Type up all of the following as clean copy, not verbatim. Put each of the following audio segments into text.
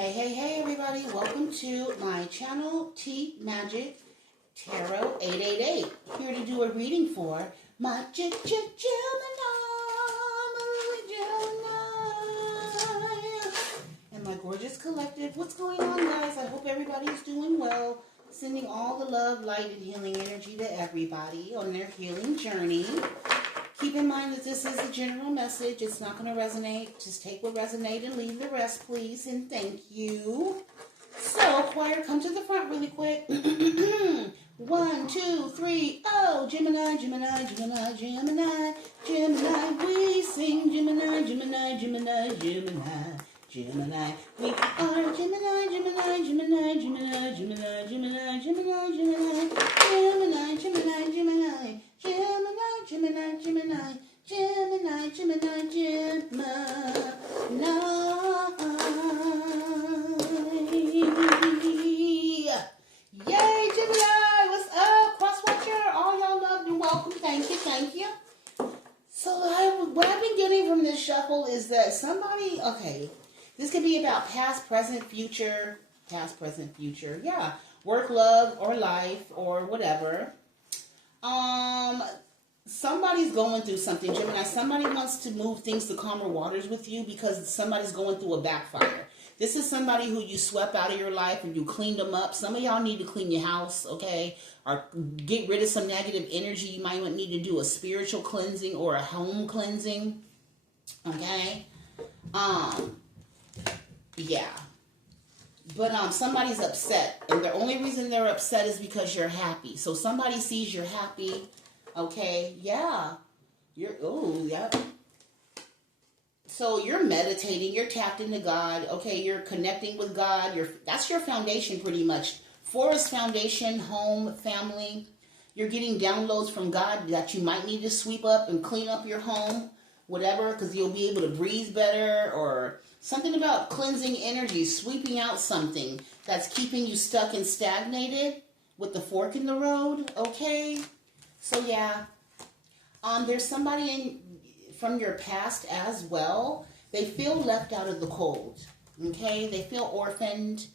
Hey everybody, welcome to my channel, T Magic Tarot 888. Here to do a reading for my Gemini. And my gorgeous collective. What's going on, guys? I hope everybody's doing well. Sending all the love, light, and healing energy to everybody on their healing journey. Keep in mind that this is a general message. It's not going to resonate. Just take what resonates and leave the rest, please. And thank you. So, choir, come to the front really quick. 1, 2, 3. Oh, Gemini, Gemini, Gemini, Gemini, Gemini. We sing Gemini, Gemini, Gemini, Gemini, Gemini. We are Gemini, Gemini, Gemini, Gemini, Gemini, Gemini, Gemini, Gemini, Gemini, Gemini, Gemini. Gemini, Gemini, Gemini, Gemini, Gemini, Gemini. Yay, Gemini! What's up, Crosswatcher? All y'all loved and welcome. Thank you, thank you. So what I've been getting from this shuffle is that somebody, this could be about past, present, future, yeah, work, love, or life, or whatever. Somebody's going through something, Gemini. Somebody wants to move things to calmer waters with you because somebody's going through a backfire. This is somebody who you swept out of your life and you cleaned them up. Some of y'all need to clean your house, okay? Or get rid of some negative energy. You might need to do a spiritual cleansing or a home cleansing, okay? Yeah. But somebody's upset, and the only reason they're upset is because you're happy. So somebody sees you're happy, okay? Yeah. So you're meditating, you're tapped into God, okay? You're connecting with God. That's your foundation pretty much. Forest foundation, home, family. You're getting downloads from God that you might need to sweep up and clean up your home, whatever, because you'll be able to breathe better, or something about cleansing energy, sweeping out something that's keeping you stuck and stagnated with the fork in the road, okay? So, yeah. There's somebody from your past as well. They feel left out of the cold, okay? They feel orphaned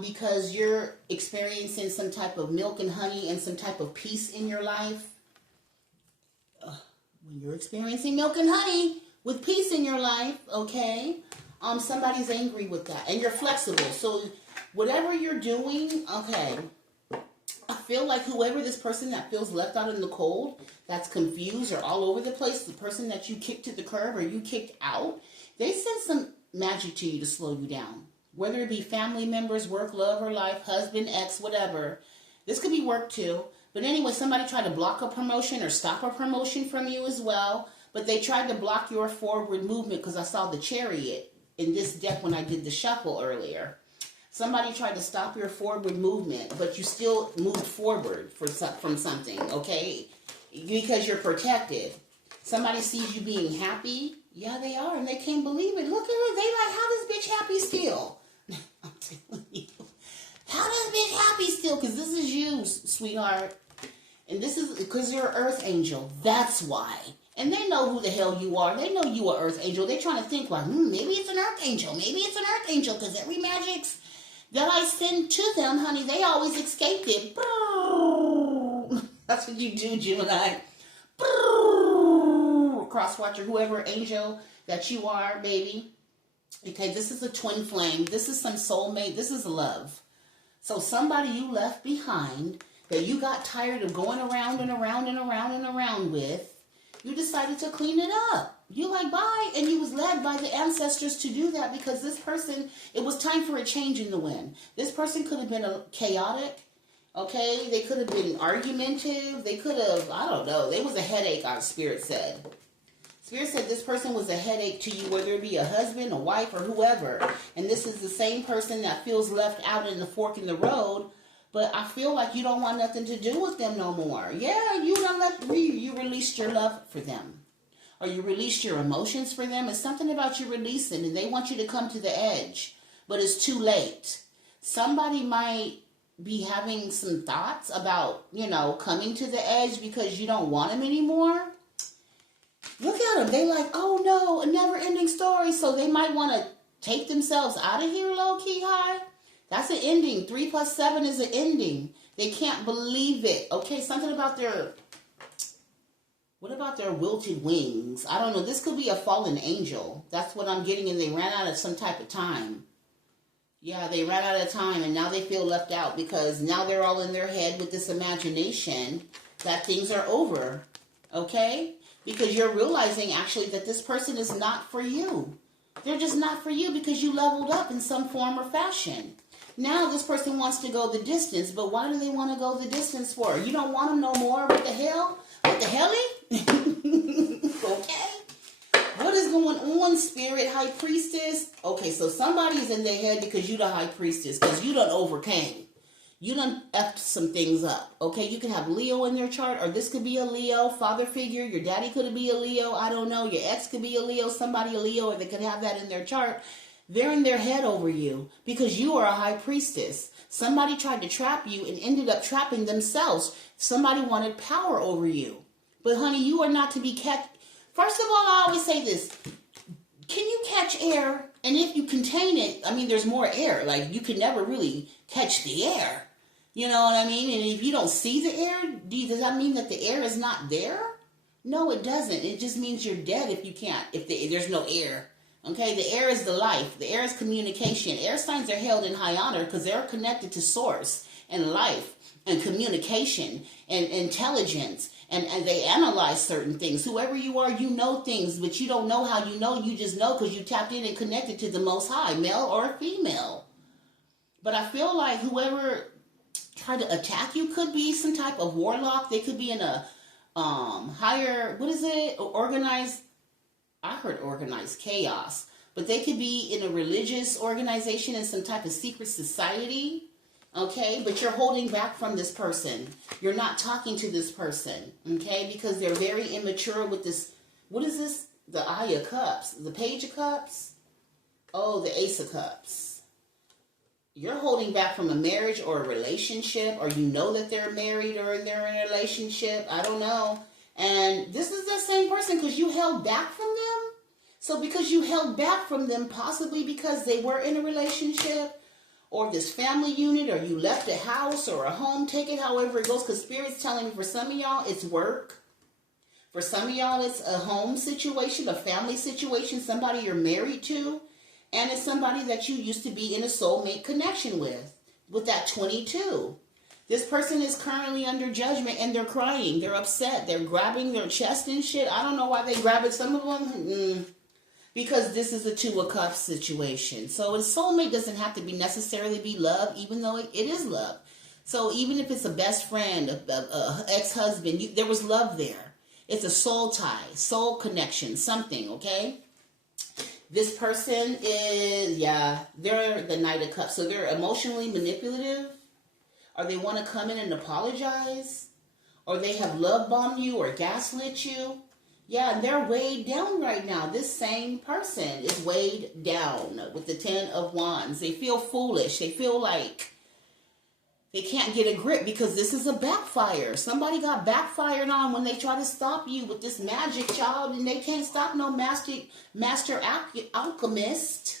because you're experiencing some type of milk and honey and some type of peace in your life. When you're experiencing milk and honey with peace in your life, okay, somebody's angry with that, and you're flexible. So whatever you're doing, okay, I feel like whoever this person that feels left out in the cold, that's confused or all over the place, the person that you kicked to the curb or you kicked out, they send some magic to you to slow you down. Whether it be family members, work, love, or life, husband, ex, whatever. This could be work too. But anyway, somebody tried to block a promotion or stop a promotion from you as well. But they tried to block your forward movement because I saw the Chariot in this deck when I did the shuffle earlier. Somebody tried to stop your forward movement, but you still moved forward from something, okay? Because you're protected. Somebody sees you being happy. Yeah, they are, and they can't believe it. Look at it. They like, how this bitch happy still? I'm telling you. How does bitch happy still? Because this is you, sweetheart. And this is because you're an earth angel. That's why. And they know who the hell you are. They know you are earth angel. They're trying to think like, maybe it's an earth angel. Maybe it's an earth angel. Because every magics that I send to them, honey, they always escaped it. That's what you do, Gemini. Crosswatcher, whoever angel that you are, baby. Okay, this is a twin flame. This is some soulmate. This is love. So somebody you left behind that you got tired of going around and around and around and around with, you decided to clean it up. You like, bye. And you was led by the ancestors to do that because this person, it was time for a change in the wind. This person could have been chaotic, okay? They could have been argumentative. They could have, I don't know. There was a headache, our spirit said. Spirit said this person was a headache to you, whether it be a husband, a wife, or whoever. And this is the same person that feels left out in the fork in the road. But I feel like you don't want nothing to do with them no more. Yeah, you released your love for them. Or you released your emotions for them. It's something about you releasing, and they want you to come to the edge. But it's too late. Somebody might be having some thoughts about, coming to the edge because you don't want them anymore. Look at them. They like, oh no, a never-ending story. So they might want to take themselves out of here low-key high. That's an ending. 3 plus 7 is an ending. They can't believe it. Okay, something about their... What about their wilted wings? I don't know. This could be a fallen angel. That's what I'm getting, and they ran out of some type of time. Yeah, they ran out of time, and now they feel left out because now they're all in their head with this imagination that things are over. Okay? Because you're realizing, actually, that this person is not for you. They're just not for you because you leveled up in some form or fashion. Now this person wants to go the distance, but why do they want to go the distance for? You don't want them no more? What the hell? What the helly? Okay. What is going on, Spirit High Priestess? Okay, so somebody's in their head because you the High Priestess, because you done overcame. You done effed some things up. Okay, you can have Leo in your chart, or this could be a Leo, father figure. Your daddy could be a Leo. I don't know. Your ex could be a Leo, somebody a Leo, or they could have that in their chart. They're in their head over you because you are a High Priestess. Somebody tried to trap you and ended up trapping themselves. Somebody wanted power over you. But honey, you are not to be catch. First of all, I always say this. Can you catch air? And if you contain it, I mean, there's more air. Like, you can never really catch the air. You know what I mean? And if you don't see the air, does that mean that the air is not there? No, it doesn't. It just means you're dead if you can't, if there's no air. Okay, the air is the life. The air is communication. Air signs are held in high honor because they're connected to source and life and communication and intelligence. And they analyze certain things. Whoever you are, you know things, but you don't know how you know. You just know because you tapped in and connected to the Most High, male or female. But I feel like whoever tried to attack you could be some type of warlock. They could be in a higher, what is it? Organized. I heard organized chaos, but they could be in a religious organization in some type of secret society, okay? But you're holding back from this person. You're not talking to this person, okay? Because they're very immature with this. What is this? The Eye of Cups. The Page of Cups? Oh, the Ace of Cups. You're holding back from a marriage or a relationship, or you know that they're married or they're in a relationship. I don't know. And this is the same person because you held back from them. So because you held back from them, possibly because they were in a relationship or this family unit, or you left a house or a home, take it however it goes, because Spirit's telling me for some of y'all, it's work. For some of y'all, it's a home situation, a family situation, somebody you're married to, and it's somebody that you used to be in a soulmate connection with that 22. This person is currently under judgment and they're crying. They're upset. They're grabbing their chest and shit. I don't know why they grab it. Some of them, because this is a 2 of Cups situation. So a soulmate doesn't have to necessarily be love, even though it is love. So even if it's a best friend, a ex-husband, there was love there. It's a soul tie, soul connection, something, okay? This person is, they're the Knight of Cups. So they're emotionally manipulative. Or they want to come in and apologize. Or they have love bombed you or gaslit you. Yeah, and they're weighed down right now. This same person is weighed down with the 10 of Wands. They feel foolish. They feel like they can't get a grip because this is a backfire. Somebody got backfired on when they try to stop you with this magic, child. And they can't stop no master alchemist.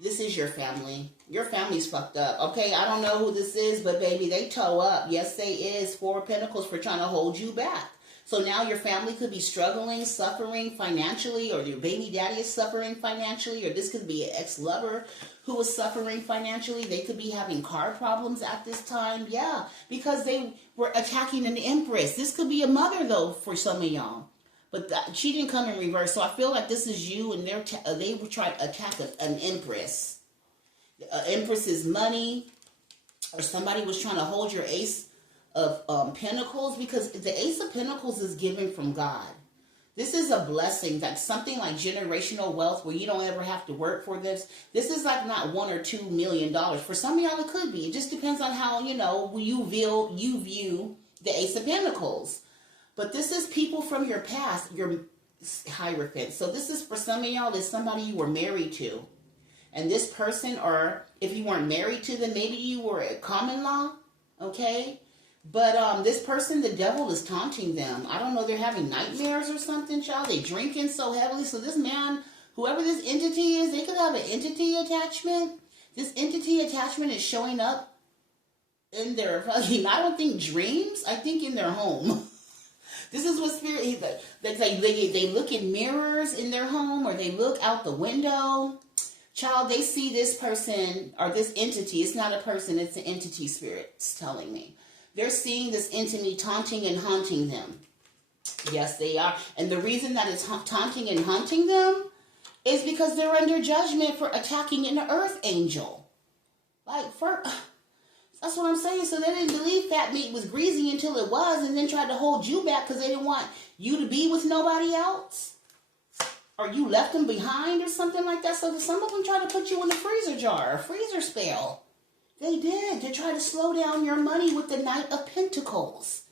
This is your family. Your family's fucked up. Okay, I don't know who this is, but baby, they toe up. Yes, they is. 4 of Pentacles for trying to hold you back. So now your family could be struggling, suffering financially, or your baby daddy is suffering financially, or this could be an ex-lover who is suffering financially. They could be having car problems at this time. Yeah, because they were attacking an empress. This could be a mother, though, for some of y'all. But she didn't come in reverse. So I feel like this is you, and they were trying to attack an empress. Empress is money, or somebody was trying to hold your Ace of Pentacles, because the Ace of Pentacles is given from God. This is a blessing, that's something like generational wealth where you don't ever have to work for this. This is like not $1 or $2 million. For some of y'all, it could be. It just depends on how, you view the Ace of Pentacles. But this is people from your past, your Hierophant. So this is for some of y'all, is somebody you were married to. And this person, or if you weren't married to them, maybe you were at common law, okay? But this person, the devil is taunting them. I don't know, they're having nightmares or something, child. They drinking so heavily. So this man Whoever this entity is, they could have an entity attachment. This entity attachment is showing up in their fucking, I don't think dreams, I think in their home. This is what spirit, they look in mirrors in their home, or they look out the window. Child, they see this person or this entity. It's not a person, it's an entity, spirit's telling me. They're seeing this entity taunting and haunting them. Yes, they are. And the reason that it's taunting and haunting them is because they're under judgment for attacking an earth angel. That's what I'm saying. So they didn't believe fat meat was greasy until it was, and then tried to hold you back because they didn't want you to be with nobody else. Or you left them behind or something like that. So some of them tried to put you in a freezer jar, a freezer spell. They did. They tried to slow down your money with the Knight of Pentacles.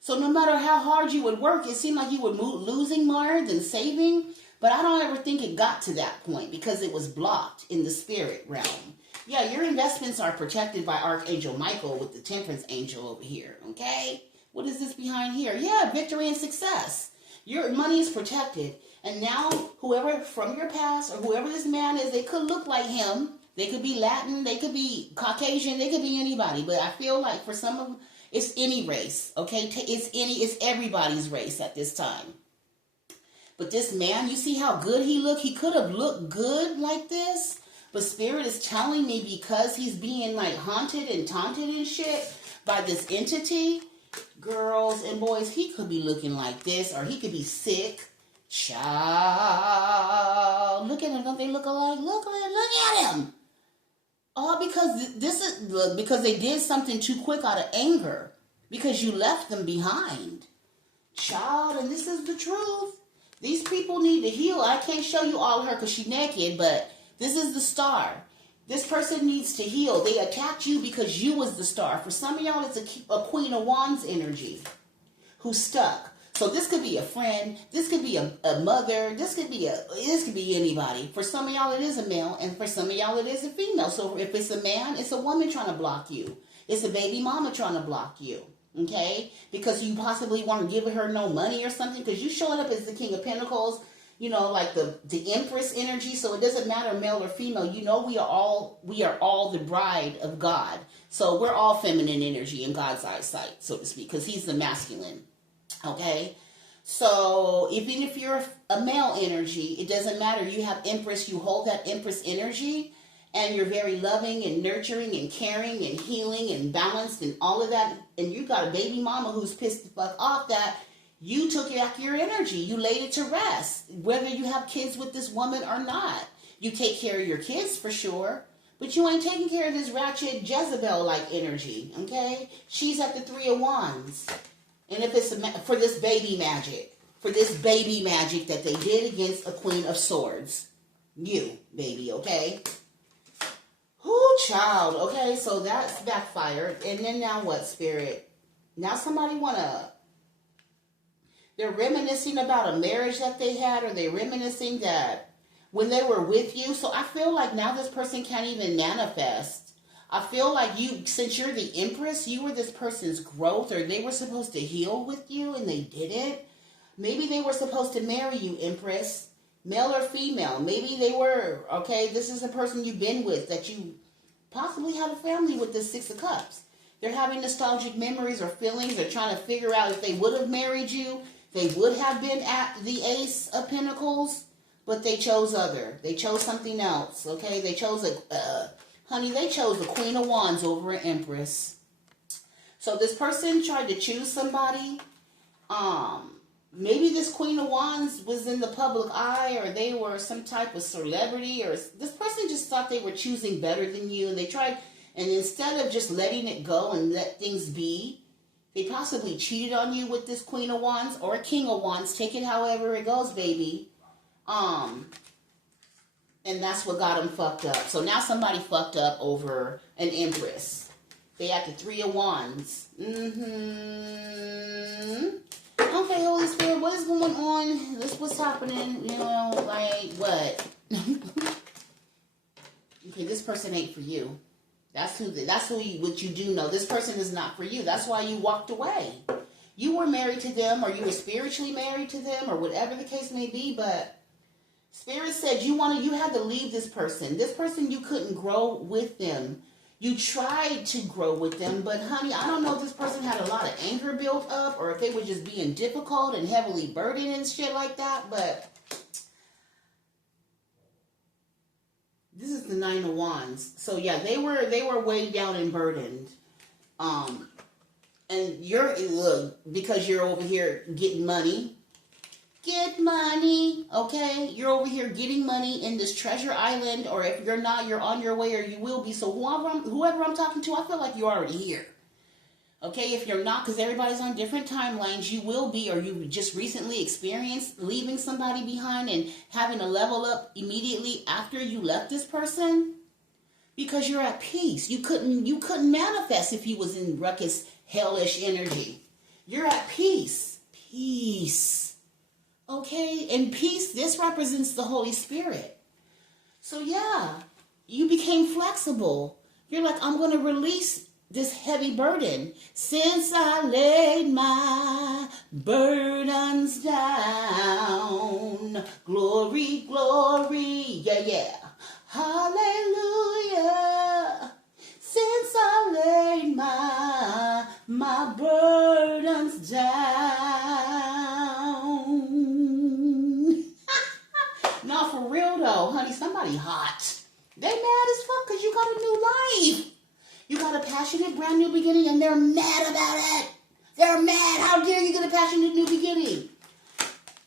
So no matter how hard you would work, it seemed like you were losing more than saving. But I don't ever think it got to that point because it was blocked in the spirit realm. Yeah, your investments are protected by Archangel Michael with the Temperance Angel over here, okay? What is this behind here? Yeah, victory and success. Your money is protected. And now, whoever from your past or whoever this man is, they could look like him. They could be Latin, they could be Caucasian, they could be anybody. But I feel like for some of them, it's any race, okay? It's everybody's race at this time. But this man, you see how good he looked? He could have looked good like this. But Spirit is telling me because he's being like haunted and taunted and shit by this entity, girls and boys, he could be looking like this or he could be sick. Child. Look at him. Don't they look alike? Look at him. All because because they did something too quick out of anger. Because you left them behind. Child, and this is the truth. These people need to heal. I can't show you all of her because she's naked, but this is the star. This person needs to heal. They attacked you because you was the star. For some of y'all, it's a Queen of Wands energy who's stuck. So this could be a friend. This could be a mother. This could be anybody. For some of y'all, it is a male, and for some of y'all, it is a female. So if it's a man, it's a woman trying to block you. It's a baby mama trying to block you. Okay? Because you possibly weren't giving her no money or something. Because you showing up as the King of Pentacles. You know, like the Empress energy. So it doesn't matter male or female. You know, we are all the bride of God. So we're all feminine energy in God's eyesight, so to speak, because he's the masculine. Okay? So even if you're a male energy, it doesn't matter. You have Empress, you hold that Empress energy, and you're very loving and nurturing and caring and healing and balanced and all of that. And you got a baby mama who's pissed the fuck off that you took back your energy. You laid it to rest. Whether you have kids with this woman or not. You take care of your kids for sure. But you ain't taking care of this ratchet Jezebel-like energy. Okay? She's at the 3 of Wands. And if it's for this baby magic. For this baby magic that they did against a Queen of Swords. You, baby, okay? Whoo, child. Okay, so that's backfired. And then now what, Spirit? Now somebody they're reminiscing about a marriage that they had, or they're reminiscing that when they were with you. So I feel like now this person can't even manifest. I feel like since you're the Empress, you were this person's growth, or they were supposed to heal with you and they didn't. Maybe they were supposed to marry you, Empress, male or female. Maybe they were, okay, this is a person you've been with that you possibly had a family with, this 6 of Cups. They're having nostalgic memories or feelings. They're trying to figure out if they would have married you. They would have been at the Ace of Pentacles, but they chose other. They chose something else, okay? They chose they chose the Queen of Wands over an Empress. So this person tried to choose somebody. Maybe this Queen of Wands was in the public eye, or they were some type of celebrity, or this person just thought they were choosing better than you, and they tried, and instead of just letting it go and let things be, they possibly cheated on you with this Queen of Wands or King of Wands. Take it however it goes, baby. And that's what got them fucked up. So now somebody fucked up over an Empress. They had the 3 of Wands. Okay, Holy Spirit, what is going on? This what's happening, you know, like what? Okay, this person ain't for you. What you do know. This person is not for you. That's why you walked away. You were married to them, or you were spiritually married to them, or whatever the case may be, but Spirit said you had to leave this person. This person, you couldn't grow with them. You tried to grow with them, but honey, I don't know if this person had a lot of anger built up or if they were just being difficult and heavily burdened and shit like that, but this is the Nine of Wands. So yeah, they were weighed down and burdened. And because you're over here getting money. Get money, okay? You're over here getting money in this treasure island, or if you're not, you're on your way, or you will be. So whoever I'm talking to, I feel like you're already here. Okay, if you're not, because everybody's on different timelines, you will be, or you just recently experienced leaving somebody behind and having to level up immediately after you left this person, because you're at peace. You couldn't manifest if you was in ruckus, hellish energy. You're at peace. Peace. Okay, and peace, this represents the Holy Spirit. So yeah, you became flexible. You're like, I'm going to release this heavy burden. Since I laid my burdens down. Glory, glory, yeah. Hallelujah. Since I laid my burdens down. No, for real though, honey, somebody hot. They mad as fuck because you got a new life. You got a passionate brand new beginning and they're mad about it. They're mad. How dare you get a passionate new beginning?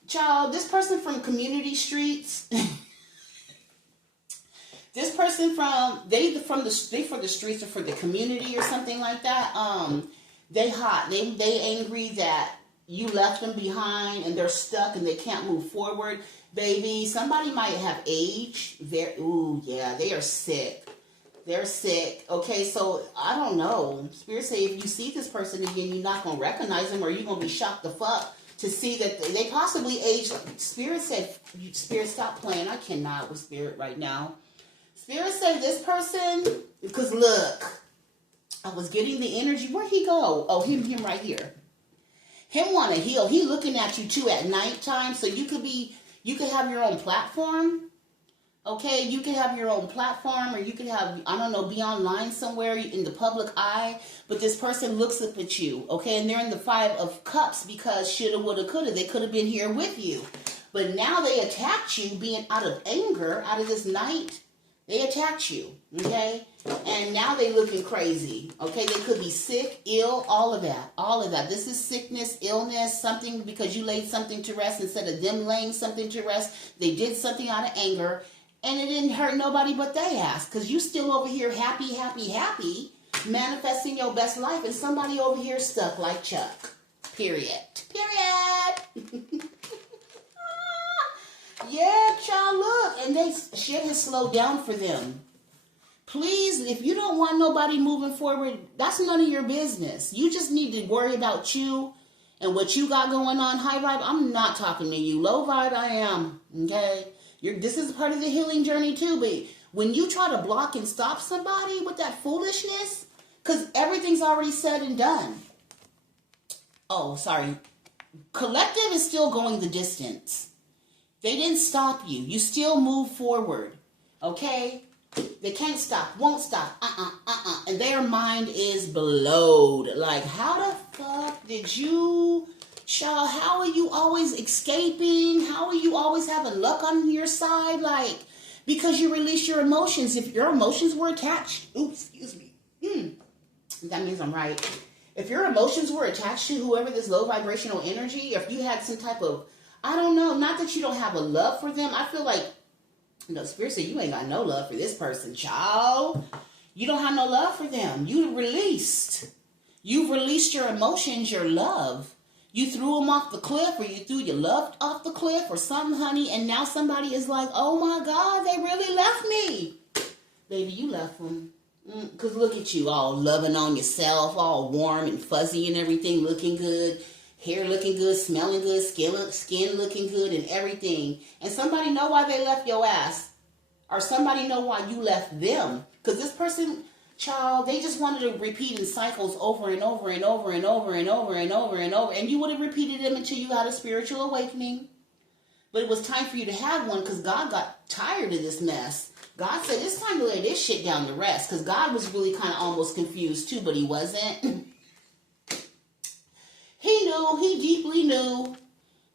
Child, this person from community streets. This person from the streets or for the community or something like that. They hot. They angry that you left them behind and they're stuck and they can't move forward. Baby, somebody might have age. They are sick. They're sick. Okay, so I don't know. Spirit say if you see this person again, you're not going to recognize them, or you're going to be shocked the fuck to see that they possibly aged. Spirit said, Spirit, stop playing. I cannot with Spirit right now. Spirit said this person, because look, I was getting the energy. Where'd he go? Oh, him right here. Him want to heal. He looking at you too at nighttime, so you could have your own platform. Okay, you could have your own platform, or you could have, I don't know, be online somewhere in the public eye, but this person looks up at you, okay, and they're in the Five of Cups because shoulda, woulda, coulda. They could have been here with you, but now they attacked you, being out of anger, out of this night. They attacked you, okay? And now they looking crazy, okay? They could be sick, ill, all of that. This is sickness, illness, something because you laid something to rest instead of them laying something to rest. They did something out of anger, and it didn't hurt nobody but they ass, because you still over here happy, manifesting your best life, and somebody over here stuck like Chuck. Period. Yeah, child, look. And shit has slowed down for them. Please, if you don't want nobody moving forward, that's none of your business. You just need to worry about you and what you got going on. High vibe, I'm not talking to you. Low vibe, I am. Okay? This is part of the healing journey too. But when you try to block and stop somebody with that foolishness, because everything's already said and done. Oh, sorry. Collective is still going the distance. They didn't stop you. You still move forward. Okay? They can't stop. Won't stop. And their mind is blowed. Like, how the fuck did you... Child, how are you always escaping? How are you always having luck on your side? Like, because you release your emotions. If your emotions were attached... Oops, excuse me. That means I'm right. If your emotions were attached to whoever this low vibrational energy, if you had some type of... I don't know, not that you don't have a love for them. I feel like, Spirit said you ain't got no love for this person, child. You don't have no love for them. You've released your emotions, your love. You threw them off the cliff, or you threw your love off the cliff or something, honey, and now somebody is like, oh my God, they really left me. Baby, you left them. Because look at you, all loving on yourself, all warm and fuzzy and everything, looking good. Hair looking good, smelling good, skin looking good, and everything. And somebody know why they left your ass. Or somebody know why you left them. Because this person, child, they just wanted to repeat in cycles over and over and over and over and over and over and over. And you would have repeated them until you got a spiritual awakening. But it was time for you to have one because God got tired of this mess. God said, it's time to lay this shit down to rest. Because God was really kind of almost confused too, but he wasn't. He deeply knew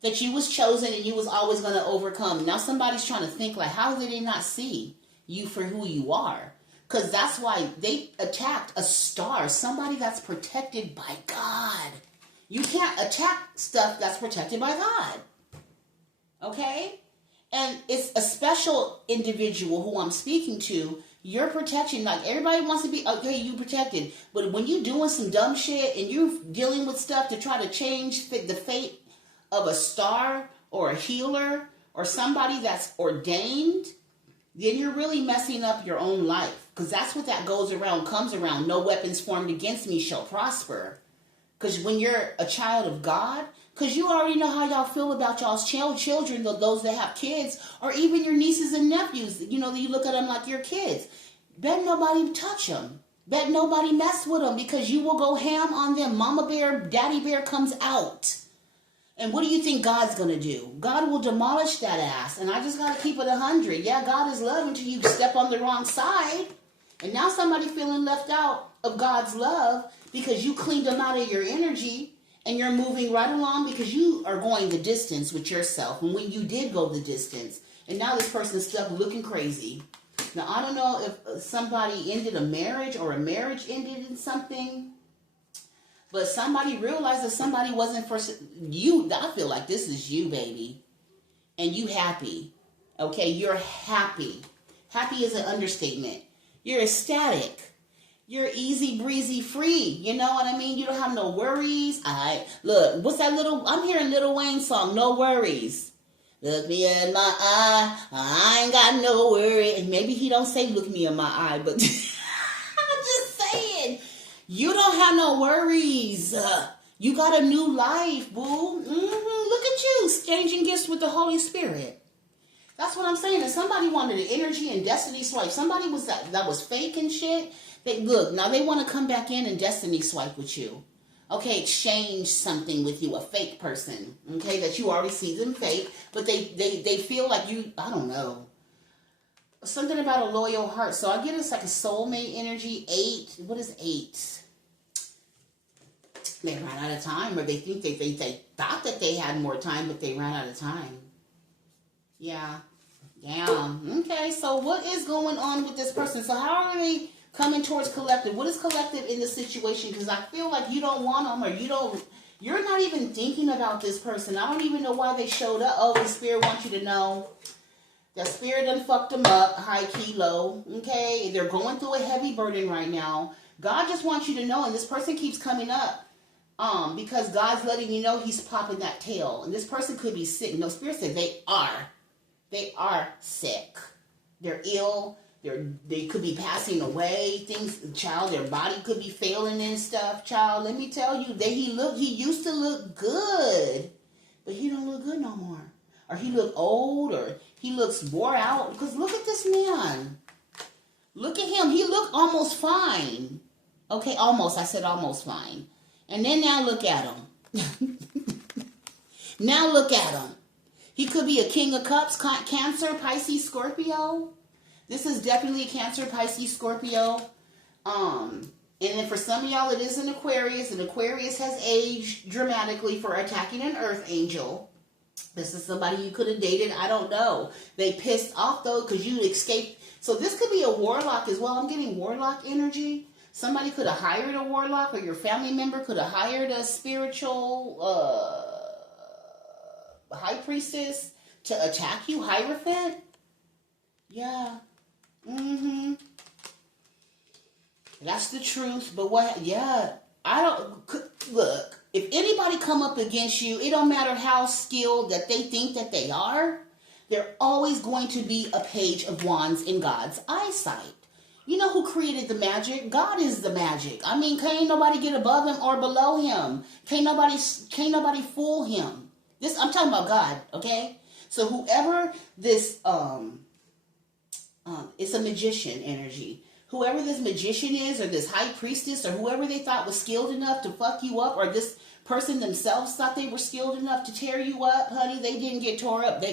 that you was chosen and you was always going to overcome. Now somebody's trying to think like, how did they not see you for who you are? Because that's why they attacked a star, somebody that's protected by God. You can't attack stuff that's protected by God. Okay? And it's a special individual who I'm speaking to. Your protection, like everybody wants to be, okay, you protected. But when you doing some dumb shit and you're dealing with stuff to try to change the fate of a star or a healer or somebody that's ordained, then you're really messing up your own life. Because that's what that comes around. No weapons formed against me shall prosper. Because when you're a child of God, because you already know how y'all feel about y'all's children, those that have kids, or even your nieces and nephews, you look at them like your kids. Bet nobody touch them. Bet nobody mess with them because you will go ham on them. Mama bear, daddy bear comes out. And what do you think God's going to do? God will demolish that ass. And I just got to keep it 100. Yeah, God is love until you step on the wrong side. And now somebody feeling left out of God's love because you cleaned them out of your energy. And you're moving right along because you are going the distance with yourself. And when you did go the distance, and now this person's stuck looking crazy. Now, I don't know if somebody ended a marriage or a marriage ended in something. But somebody realized that somebody wasn't for you. I feel like this is you, baby. And you happy. Okay, you're happy. Happy is an understatement. You're ecstatic. You're easy breezy free. You know what I mean? You don't have no worries. Look, what's that I'm hearing Lil Wayne's song, No Worries. Look me in my eye. I ain't got no worry. And maybe he don't say look me in my eye, but I'm just saying. You don't have no worries. You got a new life, boo. Look at you, exchanging gifts with the Holy Spirit. That's what I'm saying. If somebody wanted an energy and destiny swipe, somebody that was fake and shit, they want to come back in and destiny swipe with you. Okay, exchange something with you, a fake person. Okay, that you already see them fake, but they feel like you, I don't know. Something about a loyal heart. So I get it's like a soulmate energy. 8. What is 8? They ran out of time, or they think they thought that they had more time, but they ran out of time. Yeah. Damn. Okay, so what is going on with this person? So how are they coming towards collective? What is collective in this situation? Because I feel like you don't want them, or you're not even thinking about this person. I don't even know why they showed up. Oh, the spirit wants you to know. The spirit done fucked them up, high, key, low. Okay, they're going through a heavy burden right now. God just wants you to know, and this person keeps coming up. Because God's letting you know he's popping that tail. And this person could be sick. No, spirit said they are sick. They're ill. They could be passing away. Their body could be failing and stuff. Child, let me tell you, he used to look good, but he don't look good no more. Or he look old, or he looks wore out. Because look at this man. Look at him. He looked almost fine. Okay, almost. I said almost fine. And then now look at him. Now look at him. He could be a King of Cups, Cancer, Pisces, Scorpio. This is definitely a Cancer, Pisces, Scorpio. And then for some of y'all, it is an Aquarius. And Aquarius has aged dramatically for attacking an Earth angel. This is somebody you could have dated. I don't know. They pissed off, though, because you escaped. So this could be a Warlock as well. I'm getting Warlock energy. Somebody could have hired a Warlock, or your family member could have hired a spiritual high priestess to attack you, Hierophant. Yeah. That's the truth. But look, if anybody come up against you, it don't matter how skilled that they think that they are, they're always going to be a page of wands in God's eyesight. You know who created the magic? God is the magic. I mean, can't nobody get above him or below him. Can't nobody fool him. I'm talking about God, okay? So whoever this it's a magician energy. Whoever this magician is, or this high priestess, or whoever they thought was skilled enough to fuck you up, or this person themselves thought they were skilled enough to tear you up, honey, they didn't get tore up.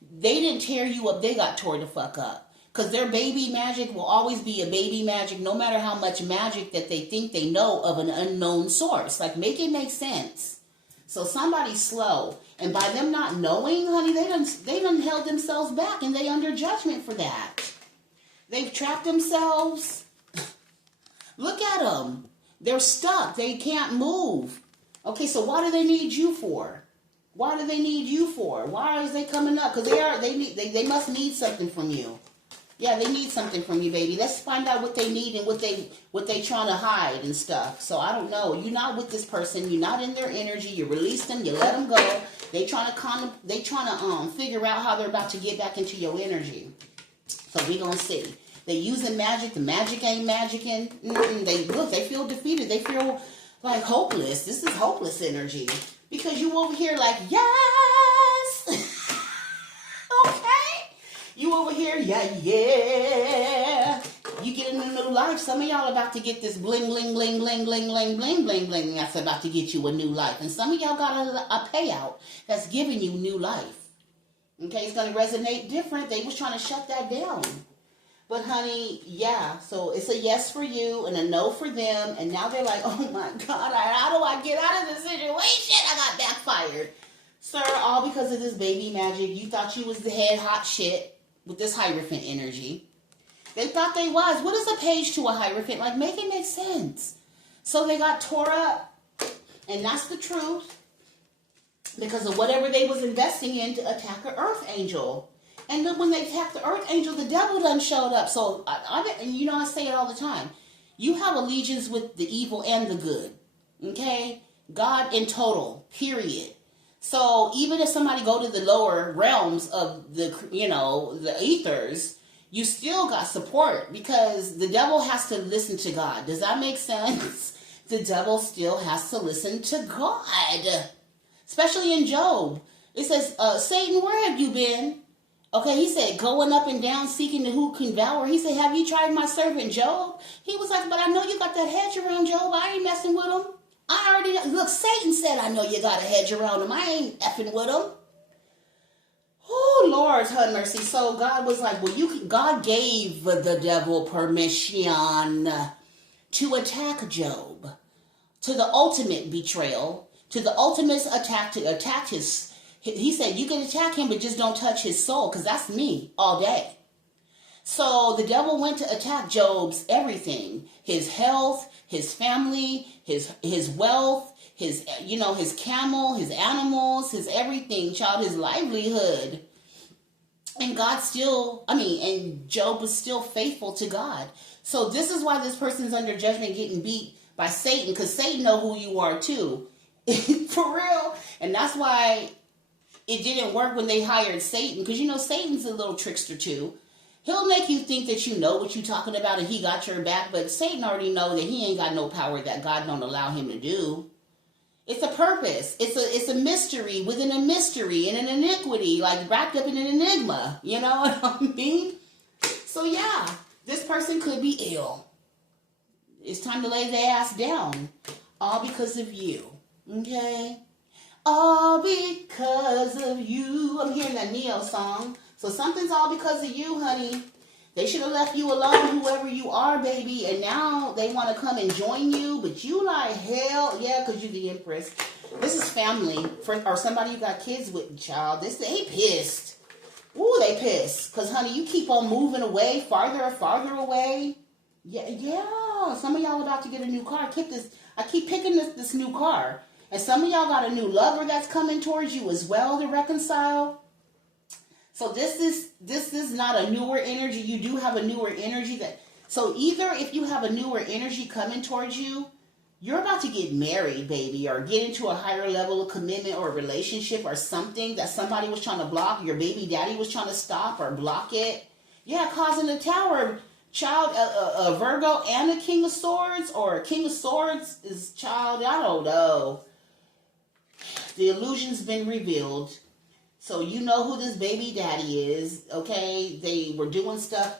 They didn't tear you up. They got tore the fuck up. Because their baby magic will always be a baby magic, no matter how much magic that they think they know of an unknown source. Like, make it make sense. So somebody's slow. And by them not knowing, honey, they done held themselves back, and they under judgment for that. They've trapped themselves. Look at them. They're stuck. They can't move. Okay, so why do they need you for? Why do they need you for? Why is they coming up? Because they must need something from you. Yeah, they need something from you, baby. Let's find out what they need and what they trying to hide and stuff. So I don't know. You're not with this person. You're not in their energy. You release them. You let them go. They trying to figure out how they're about to get back into your energy. So we gonna see. They using magic. The magic ain't magicking. They feel defeated. They feel like hopeless. This is hopeless energy. Because you over here like, yes! Okay? You over here, yeah. You get in a new life. Some of y'all about to get this bling, bling, bling, bling, bling, bling, bling, bling, bling. That's about to get you a new life. And some of y'all got a payout that's giving you new life. Okay? It's going to resonate different. They was trying to shut that down. But honey, yeah, so it's a yes for you and a no for them. And now they're like, oh my God, how do I get out of this situation? I got backfired. Sir, all because of this baby magic. You thought you was the head hot shit with this Hierophant energy. They thought they was. What is a page to a Hierophant? Like, make it make sense. So they got tore up. And that's the truth. Because of whatever they was investing in to attack an earth angel. And then when they attacked the earth angel, the devil done showed up. So, and you know, I say it all the time. You have allegiance with the evil and the good. Okay? God in total. Period. So, even if somebody go to the lower realms of the ethers, you still got support. Because the devil has to listen to God. Does that make sense? The devil still has to listen to God. Especially in Job. It says, Satan, where have you been? Okay, he said, going up and down, seeking to who can devour. He said, have you tried my servant Job? He was like, but I know you got that hedge around Job. I ain't messing with him. I already know. Look, Satan said, I know you got a hedge around him. I ain't effing with him. Oh, Lord, have mercy. So God was like, well, God gave the devil permission to attack Job, to the ultimate betrayal, to the ultimate attack, to attack his. He said, you can attack him, but just don't touch his soul, because that's me all day. So the devil went to attack Job's everything. His health, his family, his wealth, his camel, his animals, his everything, his livelihood. And and Job was still faithful to God. So this is why this person's under judgment getting beat by Satan, because Satan know who you are too. For real. And that's why it didn't work when they hired Satan, because Satan's a little trickster too. He'll make you think that you know what you're talking about and he got your back, but Satan already know that he ain't got no power that God don't allow him to do. It's a purpose. It's a mystery within a mystery and an iniquity, like wrapped up in an enigma. You know what I mean? So yeah, this person could be ill. It's time to lay their ass down. All because of you. Okay? All because of you. I'm hearing that Neo song. So something's all because of you, honey. They should have left you alone, whoever you are, baby. And now they want to come and join you. But you like, hell, yeah, because you're the Empress. This is family. Or somebody you got kids with, child. They pissed. Ooh, they pissed. Because, honey, you keep on moving away, farther and farther away. Yeah. Some of y'all about to get a new car. I keep picking this new car. And some of y'all got a new lover that's coming towards you as well to reconcile. So this is not a newer energy. You do have a newer energy so either if you have a newer energy coming towards you, you're about to get married, baby, or get into a higher level of commitment or relationship or something that somebody was trying to block. Your baby daddy was trying to stop or block it. Yeah, causing a tower. Child, a Virgo and a King of Swords, or a King of Swords is child, I don't know. The illusion's been revealed. So you know who this baby daddy is, okay? They were doing stuff.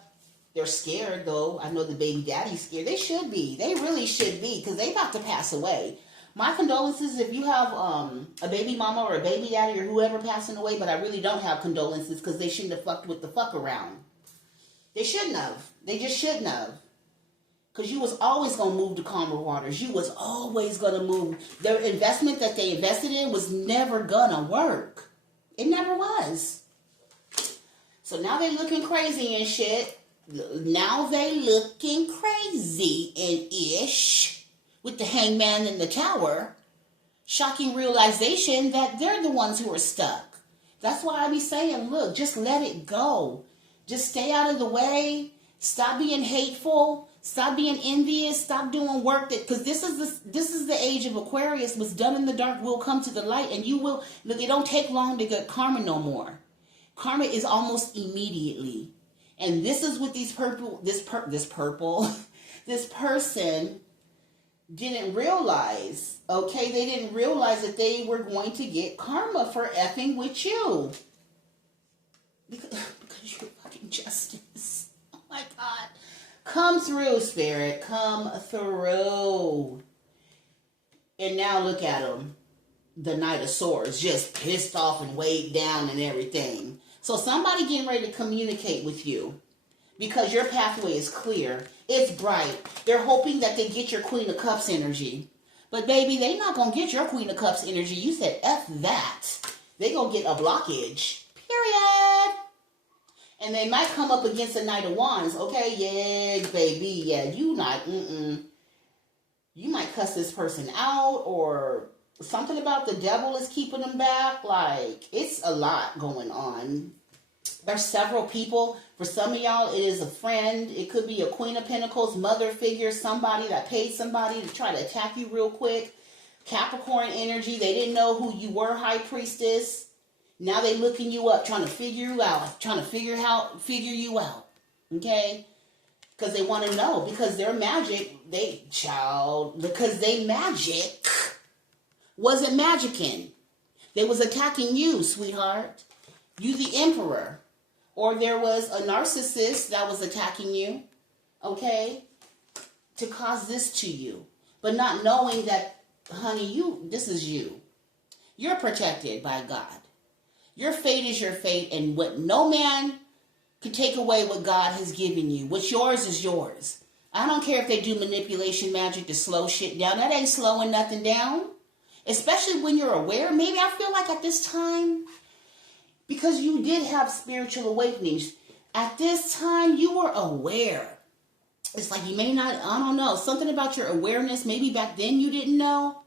They're scared, though. I know the baby daddy's scared. They should be. They really should be, because they about to pass away. My condolences if you have a baby mama or a baby daddy or whoever passing away, but I really don't have condolences because they shouldn't have fucked with the fuck around. They shouldn't have. They just shouldn't have. Because you was always going to move to calmer waters. You was always going to move. Their investment that they invested in was never going to work. It never was. So now they looking crazy and shit. Now they looking crazy and ish. With the hangman in the tower. Shocking realization that they're the ones who are stuck. That's why I be saying, look, just let it go. Just stay out of the way. Stop being hateful. Stop being envious. Stop doing work that, because this is the age of Aquarius. What's done in the dark will come to the light, and you will look. It don't take long to get karma no more. Karma is almost immediately, and this is what this person didn't realize. Okay, they didn't realize that they were going to get karma for effing with you because you're fucking justice. Oh my God. Come through, Spirit. Come through. And now look at him. The Knight of Swords. Just pissed off and weighed down and everything. So somebody getting ready to communicate with you. Because your pathway is clear. It's bright. They're hoping that they get your Queen of Cups energy. But baby, they not going to get your Queen of Cups energy. You said F that. They going to get a blockage. Period. And they might come up against a Knight of Wands. Okay, yeah, baby, yeah, you might cuss this person out, or something about the devil is keeping them back. Like, it's a lot going on. There's several people. For some of y'all, it is a friend. It could be a Queen of Pentacles, mother figure, somebody that paid somebody to try to attack you real quick. Capricorn energy. They didn't know who you were, High Priestess. Now they looking you up, trying to figure you out, figure you out, okay? Because they want to know, because their magic, because they magic wasn't magicking. They was attacking you, sweetheart. You the emperor. Or there was a narcissist that was attacking you, okay? To cause this to you. But not knowing that, honey, this is you. You're protected by God. Your fate is your fate, and what no man can take away what God has given you. What's yours is yours. I don't care if they do manipulation magic to slow shit down. That ain't slowing nothing down. Especially when you're aware. Maybe I feel like at this time, because you did have spiritual awakenings, at this time you were aware. It's like you may not, I don't know, something about your awareness. Maybe back then you didn't know.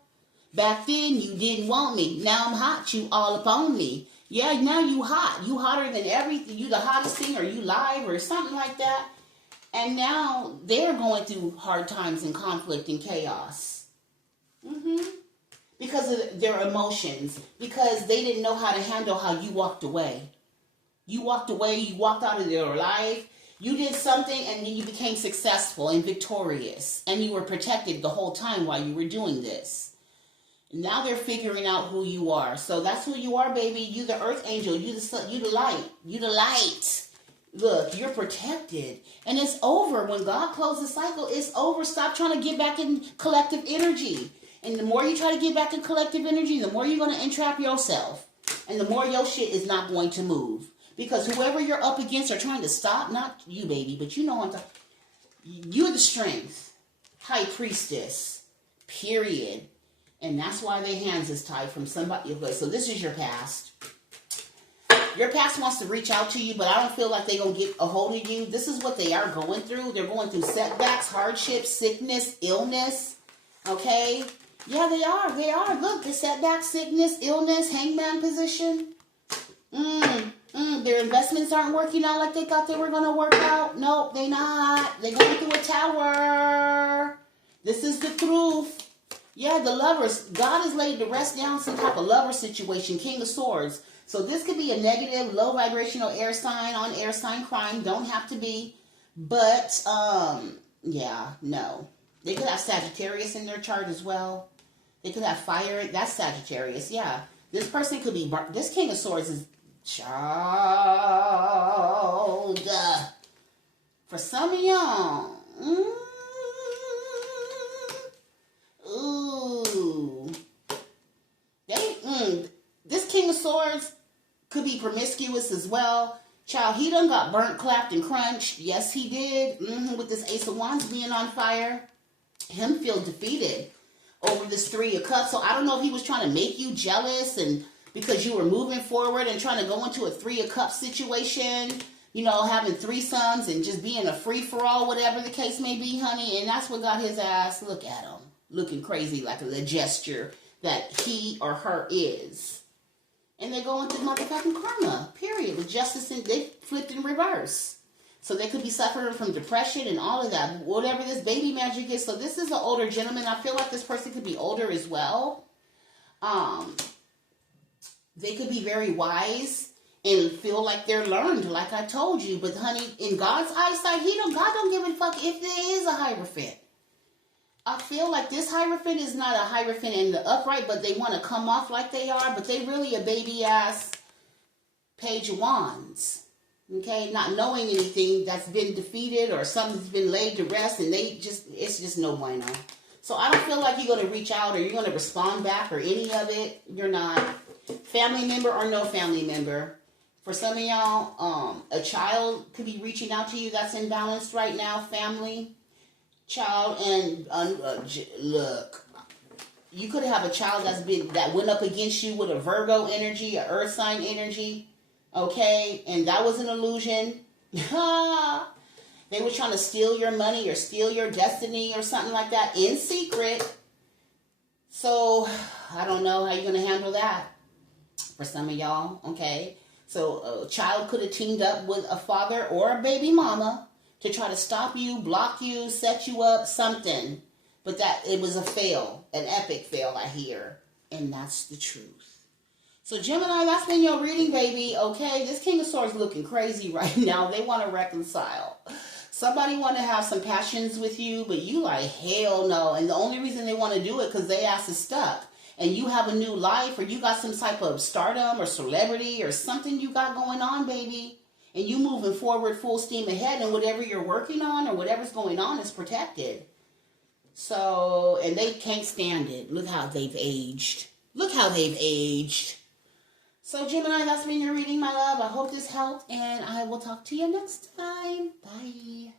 Back then you didn't want me. Now I'm hot, you all up on me. Yeah, now you hot. You hotter than everything. You the hottest thing, or you live, or something like that. And now they're going through hard times and conflict and chaos. Because of their emotions. Because they didn't know how to handle how you walked away. You walked away. You walked out of their life. You did something, and then you became successful and victorious. And you were protected the whole time while you were doing this. Now they're figuring out who you are. So that's who you are, baby. You the earth angel. You the sun. You the light. You the light. Look, you're protected. And it's over. When God closes the cycle, it's over. Stop trying to get back in collective energy. And the more you try to get back in collective energy, the more you're going to entrap yourself. And the more your shit is not going to move. Because whoever you're up against are trying to stop, not you, baby, but you know what I'm talking. You're the strength. High Priestess. Period. And that's why their hands is tied from somebody. So this is your past. Your past wants to reach out to you, but I don't feel like they're going to get a hold of you. This is what they are going through. They're going through setbacks, hardships, sickness, illness. Okay? Yeah, they are. They are. Look, the setback, sickness, illness, hangman position. Their investments aren't working out like they thought they were going to work out. Nope, they not. They're going through a tower. This is the truth. Yeah, the lovers. God has laid to rest down some type of lover situation. King of Swords. So this could be a negative, low vibrational air sign on air sign crime. Don't have to be. But, yeah, no. They could have Sagittarius in their chart as well. They could have fire. That's Sagittarius, yeah. This person could be, this King of Swords is child. For some of y'all. Ooh. promiscuous as well. Child, he done got burnt, clapped, and crunched. Yes, he did. With this Ace of Wands being on fire. Him feel defeated over this Three of Cups. So I don't know if he was trying to make you jealous and because you were moving forward and trying to go into a Three of Cups situation, you know, having threesomes and just being a free-for-all, whatever the case may be, honey. And that's what got his ass, look at him, looking crazy like a gesture that he or her is. And they're going through motherfucking karma, period. With justice, and they flipped in reverse. So they could be suffering from depression and all of that. Whatever this baby magic is. So this is an older gentleman. I feel like this person could be older as well. They could be very wise and feel like they're learned, like I told you. But honey, in God's eyesight, God don't give a fuck if there is a Hierophant. I feel like this Hierophant is not a Hierophant in the upright, but they want to come off like they are, but they really a baby-ass Page of Wands. Okay? Not knowing anything that's been defeated or something's been laid to rest, and it's just no bueno. So I don't feel like you're going to reach out or you're going to respond back or any of it. You're not. Family member or no family member. For some of y'all, a child could be reaching out to you that's imbalanced right now, family. Child, and look, you could have a child that went up against you with a Virgo energy, a Earth sign energy, okay, and that was an illusion. They were trying to steal your money or steal your destiny or something like that in secret. So I don't know how you're gonna handle that. For some of y'all, okay, so a child could have teamed up with a father or a baby mama to try to stop you, block you, set you up, something. But that it was a fail, an epic fail, I hear. And that's the truth. So Gemini, that's been your reading, baby. Okay, this King of Swords looking crazy right now. They want to reconcile. Somebody want to have some passions with you, but you like, hell no. And the only reason they want to do it because they ass is stuck. And you have a new life or you got some type of stardom or celebrity or something you got going on, baby. And you moving forward full steam ahead, and whatever you're working on or whatever's going on is protected. So, and they can't stand it. Look how they've aged. Look how they've aged. So, Gemini, that's been your reading, my love. I hope this helped, and I will talk to you next time. Bye.